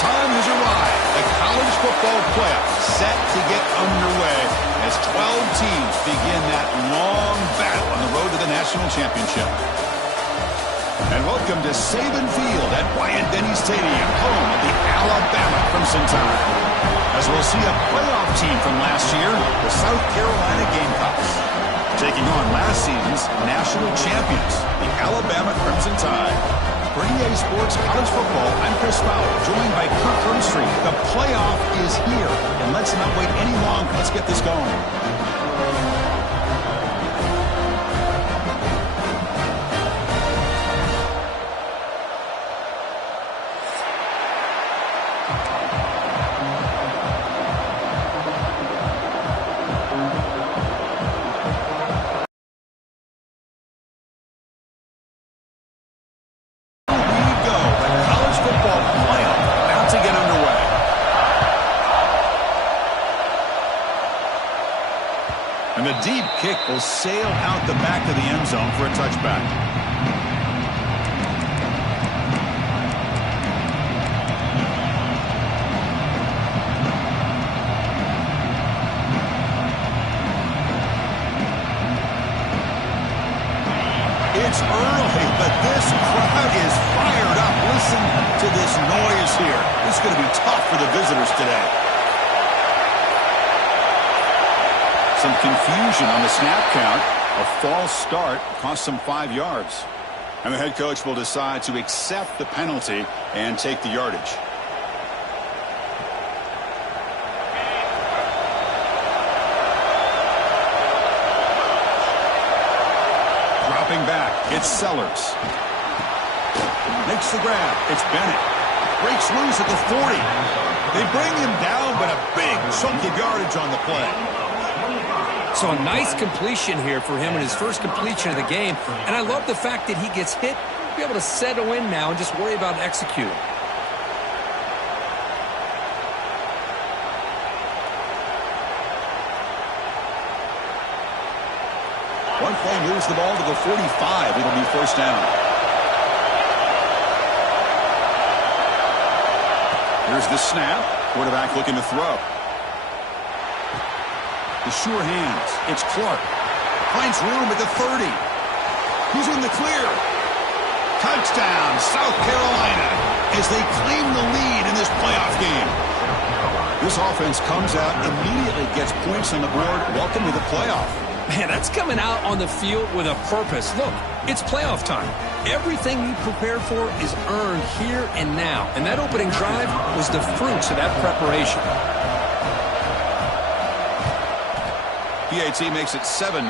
time has arrived. The college football playoffs set to get underway as 12 teams begin that long battle on the road to the national championship. And welcome to Saban Field at Bryant-Denny Stadium, home of the Alabama Crimson Tide. As we'll see a playoff team from last year, the South Carolina Gamecocks, taking on last season's national champions, the Alabama Crimson Tide. For EA Sports College Football, I'm Chris Fowler, joined by Kurt Brimstreet. The playoff is here, and let's not wait any longer. Let's get this going. And the deep kick will sail out the back of the end zone for a touchback. It's early, but this crowd is fired up. Listen to this noise here. This is going to be tough for the visitors today. Some confusion on the snap count. A false start cost them 5 yards. And the head coach will decide to accept the penalty and take the yardage. Dropping back, it's Sellers. Makes the grab, it's Bennett. Breaks loose at the 40. They bring him down, but a big chunk of yardage on the play. So a nice completion here for him in his first completion of the game. And I love the fact that he gets hit. He'll be able to settle in now and just worry about executing. One play moves the ball to the 45. It'll be first down. Here's the snap. Quarterback looking to throw. The sure hands. It's Clark. Finds room at the 30. He's in the clear. Touchdown, South Carolina, as they claim the lead in this playoff game. This offense comes out, immediately gets points on the board. Welcome to the playoff. Man, that's coming out on the field with a purpose. Look, it's playoff time. Everything you prepared for is earned here and now. And that opening drive was the fruits of that preparation. PAT makes it 7-0.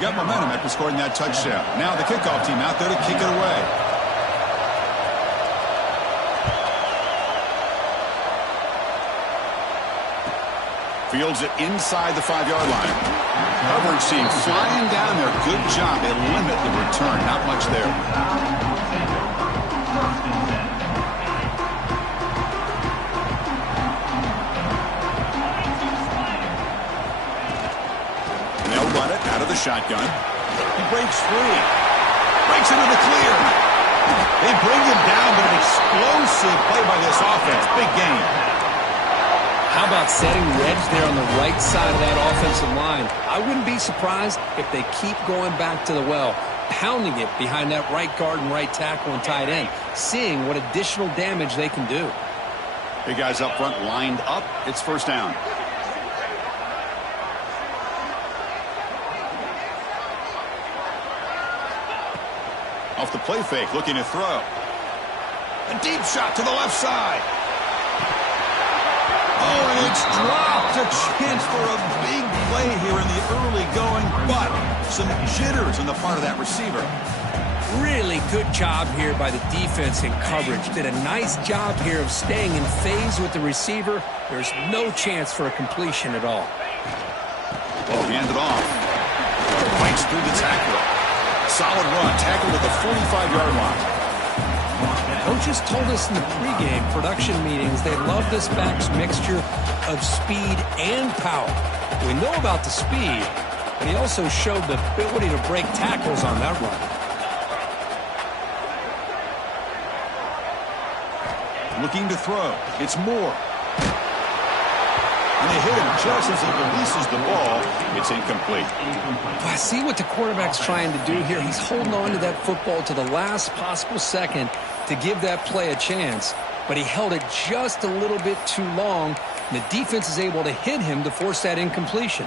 Got momentum after scoring that touchdown. Now the kickoff team out there to kick it away. Fields it inside the 5-yard line. Coverage team flying down there. Good job. They limit the return. Not much there. Out of the shotgun. He breaks free. Breaks into the clear. They bring him down, but an explosive play by this offense. Big game. How about setting the edge there on the right side of that offensive line? I wouldn't be surprised if they keep going back to the well, pounding it behind that right guard and right tackle and tight end, seeing what additional damage they can do. Big guys up front lined up. It's first down. Off the play fake, looking to throw. A deep shot to the left side. Oh, and it's dropped. A chance for a big play here in the early going, but some jitters on the part of that receiver. Really good job here by the defense in coverage. Did a nice job here of staying in phase with the receiver. There's no chance for a completion at all. Well, handed off. Fights through the tackle. Solid run, tackled at the 45-yard line. Coaches told us in the pregame production meetings they love this back's mixture of speed and power. We know about the speed, but he also showed the ability to break tackles on that run. looking to throw. It's Moore. And they hit him just as he releases the ball. It's incomplete. I see what the quarterback's trying to do here. He's holding on to that football to the last possible second to give that play a chance. But he held it just a little bit too long. And the defense is able to hit him to force that incompletion.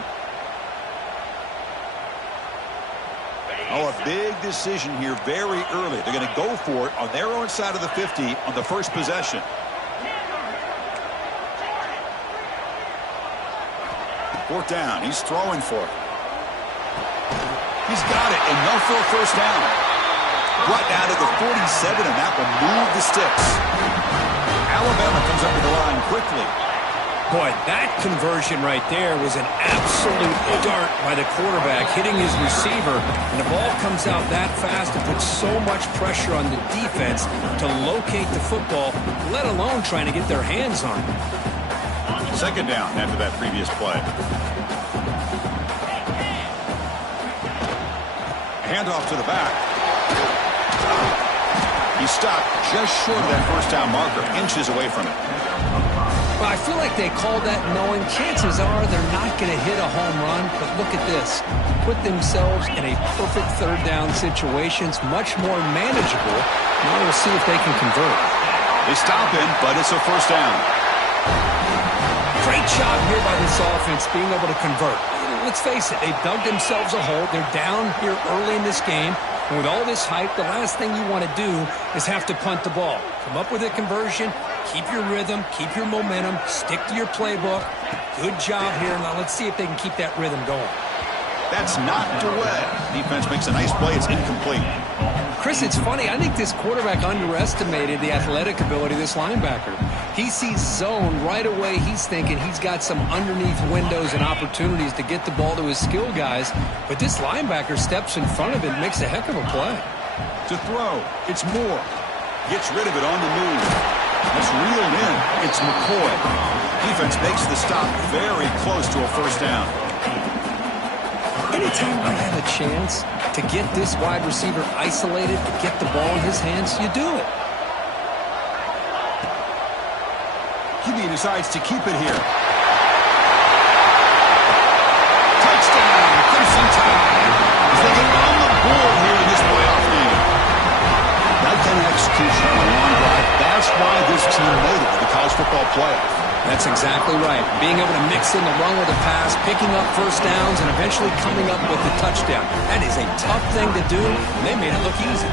Oh, a big decision here very early. They're going to go for it on their own side of the 50 on the first possession. Fourth down. He's throwing for it. He's got it. Enough for a first down. Brought down to the 47, and that will move the sticks. Alabama comes up to the line quickly. Boy, that conversion right there was an absolute dart by the quarterback, hitting his receiver. And the ball comes out that fast. It puts so much pressure on the defense to locate the football, let alone trying to get their hands on it. Second down after that previous play. Handoff to the back. He stopped just short of that first down marker, inches away from it. Well, I feel like they called that knowing chances are they're not going to hit a home run. But look at this. Put themselves in a perfect third down situation. It's much more manageable. Now we'll see if they can convert. They stop him, but it's a first down. Great job here by this offense being able to convert. Let's face it, they've dug themselves a hole. They're down here early in this game. And with all this hype, the last thing you want to do is have to punt the ball. Come up with a conversion, keep your rhythm, keep your momentum, stick to your playbook. Good job here. Now let's see if they can keep that rhythm going. That's knocked away. Defense makes a nice play. It's incomplete. Chris, it's funny. I think this quarterback underestimated the athletic ability of this linebacker. He sees zone right away. He's thinking he's got some underneath windows and opportunities to get the ball to his skill guys. But this linebacker steps in front of it and makes a heck of a play. To throw, it's Moore. Gets rid of it on the move. It's reeled in. It's McCoy. Defense makes the stop very close to a first down. Anytime you have a chance to get this wide receiver isolated, to get the ball in his hands, you do it. QB decides to keep it here. Touchdown, Crimson Tide. As they get on the board here in this playoff game. That kind of execution on a long drive, that's why this team made it to the college football playoff. That's exactly right. Being able to mix in the run with the pass, picking up first downs, and eventually coming up with the touchdown. That is a tough thing to do, and they made it look easy.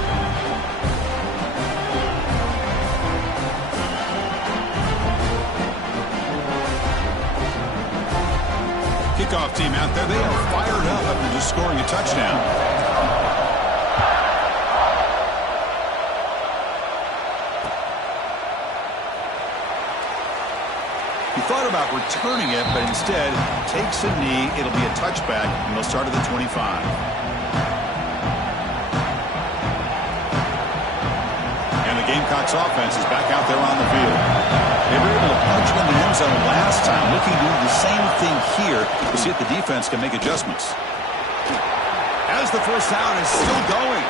Kickoff team out there, they are fired up after just scoring a touchdown. He thought about returning it, but instead takes a knee. It'll be a touchback, and they'll start at the 25. And the Gamecocks offense is back out there on the field. They were able to punch it in the end zone last time, looking to do the same thing here to see if the defense can make adjustments. As the first down is still going.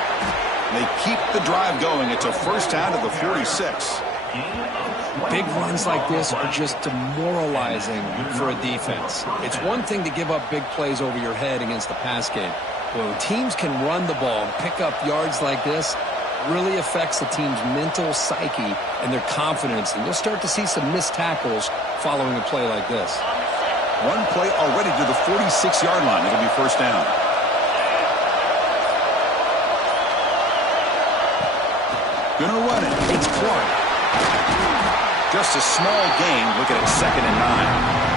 They keep the drive going. It's a first down to the 46. Big runs like this are just demoralizing for a defense. It's one thing to give up big plays over your head against the pass game. But when teams can run the ball and pick up yards like this, it really affects the team's mental psyche and their confidence. And you'll start to see some missed tackles following a play like this. One play already to the 46-yard line. It'll be first down. Gonna run it. It's Clark. Just a small gain. Looking at 2nd and 9.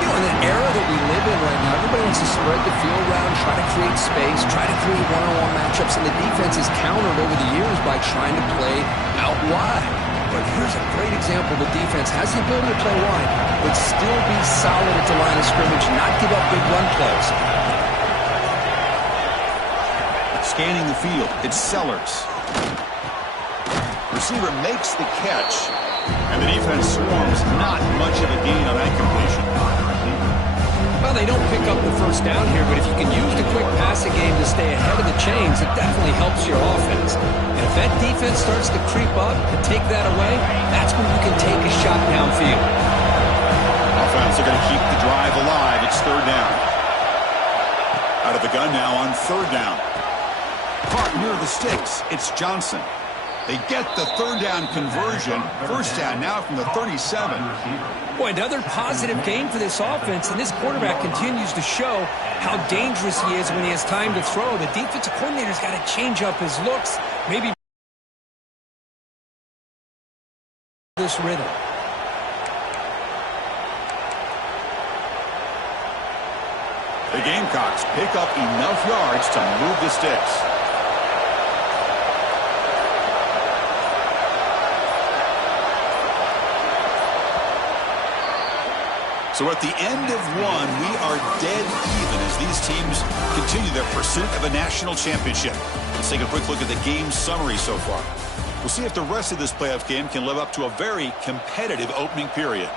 You know, in an era that we live in right now, everybody wants to spread the field around, try to create space, try to create one-on-one matchups, and the defense is countered over the years by trying to play out wide. But here's a great example. The defense has the ability to play wide, but still be solid at the line of scrimmage, not give up big run plays. Scanning the field. It's Sellers. Receiver makes the catch, and the defense swarms. Not much of a gain on that completion. Well, they don't pick up the first down here, but if you can use the quick passing game to stay ahead of the chains, it definitely helps your offense. And if that defense starts to creep up and take that away, that's when you can take a shot downfield. Offense are going to keep the drive alive. It's third down. Out of the gun now on third down. Caught near the sticks. It's Johnson. They get the third down conversion. First down now from the 37. Boy, another positive game for this offense, and this quarterback continues to show how dangerous he is when he has time to throw. The defensive coordinator's got to change up his looks, maybe this rhythm. The Gamecocks pick up enough yards to move the sticks. So at the end of one, we are dead even as these teams continue their pursuit of a national championship. Let's take a quick look at the game summary so far. We'll see if the rest of this playoff game can live up to a very competitive opening period.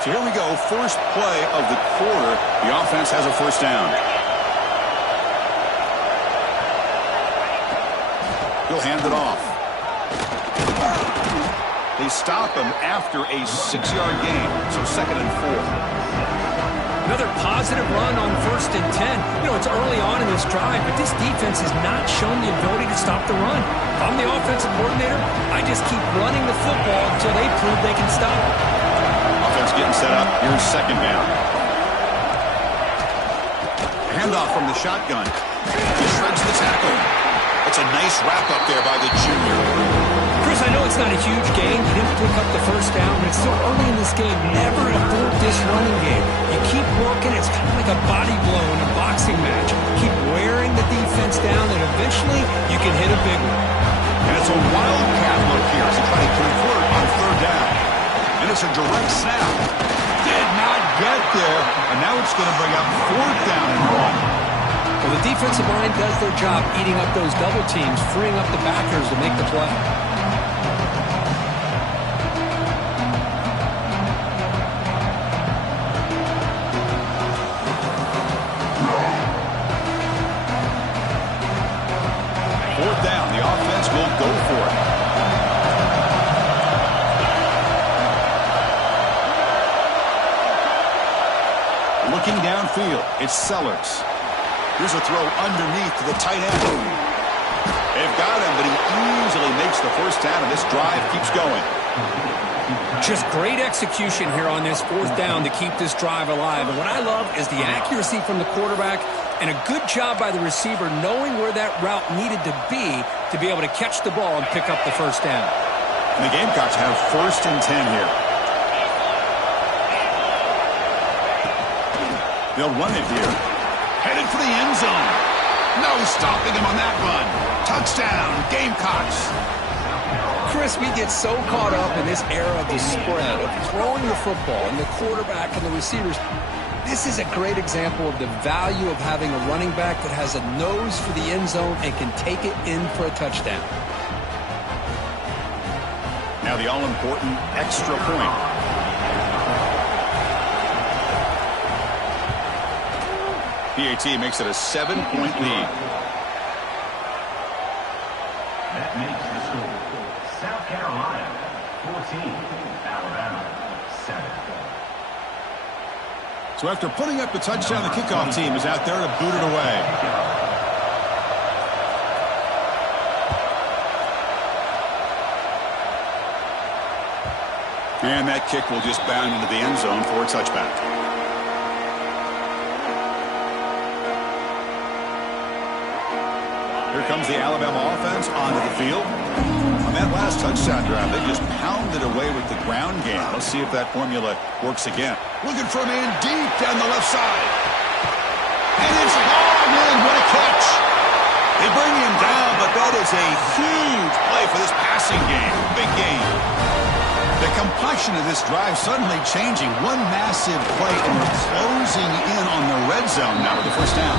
So here we go, first play of the quarter. The offense has a first down. He'll hand it off. They stop him after a 6-yard gain, so 2nd and 4. Another positive run on 1st and 10. You know, it's early on in this drive, but this defense has not shown the ability to stop the run. If I'm the offensive coordinator, I just keep running the football until they prove they can stop it. Offense getting set up. Here's second down. Handoff from the shotgun. He shreds the tackle. It's a nice wrap-up there by the junior. Chris, I know it's not a huge gain. You didn't pick up the first down, but it's still early in this game. Never abort this running game. You keep working. It's kind of like a body blow in a boxing match. Keep wearing the defense down, and eventually you can hit a big one. And it's a wildcat look here as they try to convert on third down. And it's a direct snap. Did not get there. And now it's going to bring up fourth down and 1. Well, the defensive line does their job eating up those double teams, freeing up the backers to make the play. Fourth down, the offense will go for it. Looking downfield, it's Sellers. Here's a throw underneath to the tight end. They've got him, but he easily makes the first down, and this drive keeps going. Just great execution here on this fourth down to keep this drive alive. And what I love is the accuracy from the quarterback and a good job by the receiver knowing where that route needed to be able to catch the ball and pick up the first down. And the Gamecocks have 1st and 10 here. They'll run it here. Headed for the end zone. No stopping him on that run. Touchdown, Gamecocks. Chris, we get so caught up in this era of the spread, of throwing the football and the quarterback and the receivers. This is a great example of the value of having a running back that has a nose for the end zone and can take it in for a touchdown. Now the all-important extra point. PAT makes it a 7-point lead. That makes the score South Carolina 14, Alabama 7. So after putting up the touchdown, the kickoff team is out there to boot it away. And that kick will just bound into the end zone for a touchback. Here comes the Alabama offense onto the field. On that last touchdown drive, they just pounded away with the ground game. Let's see if that formula works again. Looking for a man deep down the left side. And it's long in. What a catch. They bring him down, but that is a huge play for this passing game. Big game. The complexion of this drive suddenly changing. One massive play, and we're closing in on the red zone now with the first down.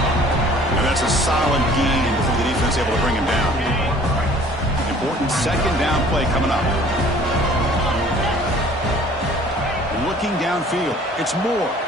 And that's a solid gain before the defense able to bring him down. And important second down play coming up. Looking downfield. It's Moore.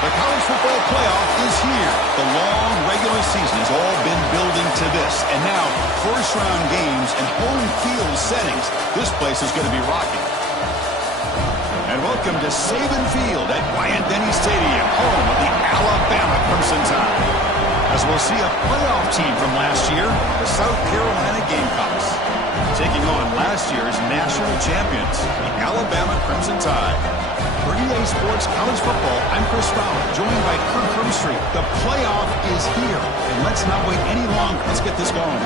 The college football playoff is here. The long regular season has all been building to this. And now, first-round games and home field settings. This place is going to be rocking. And welcome to Saban Field at Bryant-Denny Stadium, home of the Alabama Crimson Tide. As we'll see a playoff team from last year, the South Carolina Gamecocks, taking on last year's national champions, the Alabama Crimson Tide. For EA Sports College Football, I'm Chris Fowler, joined by Kirk Herbstreit. The playoff is here, and let's not wait any longer. Let's get this going.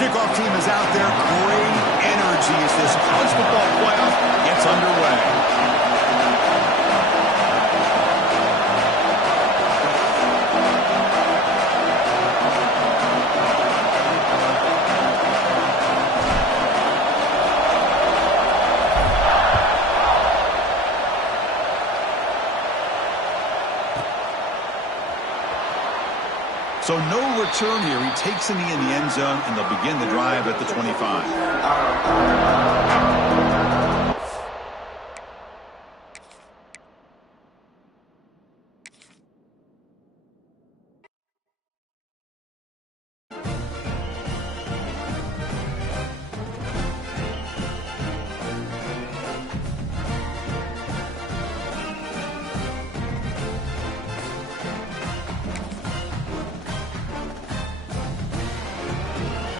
Kickoff team is out there. Great energy as this college football playoff gets underway. So no return here. He takes a knee in the end zone, and they'll begin the drive at the 25.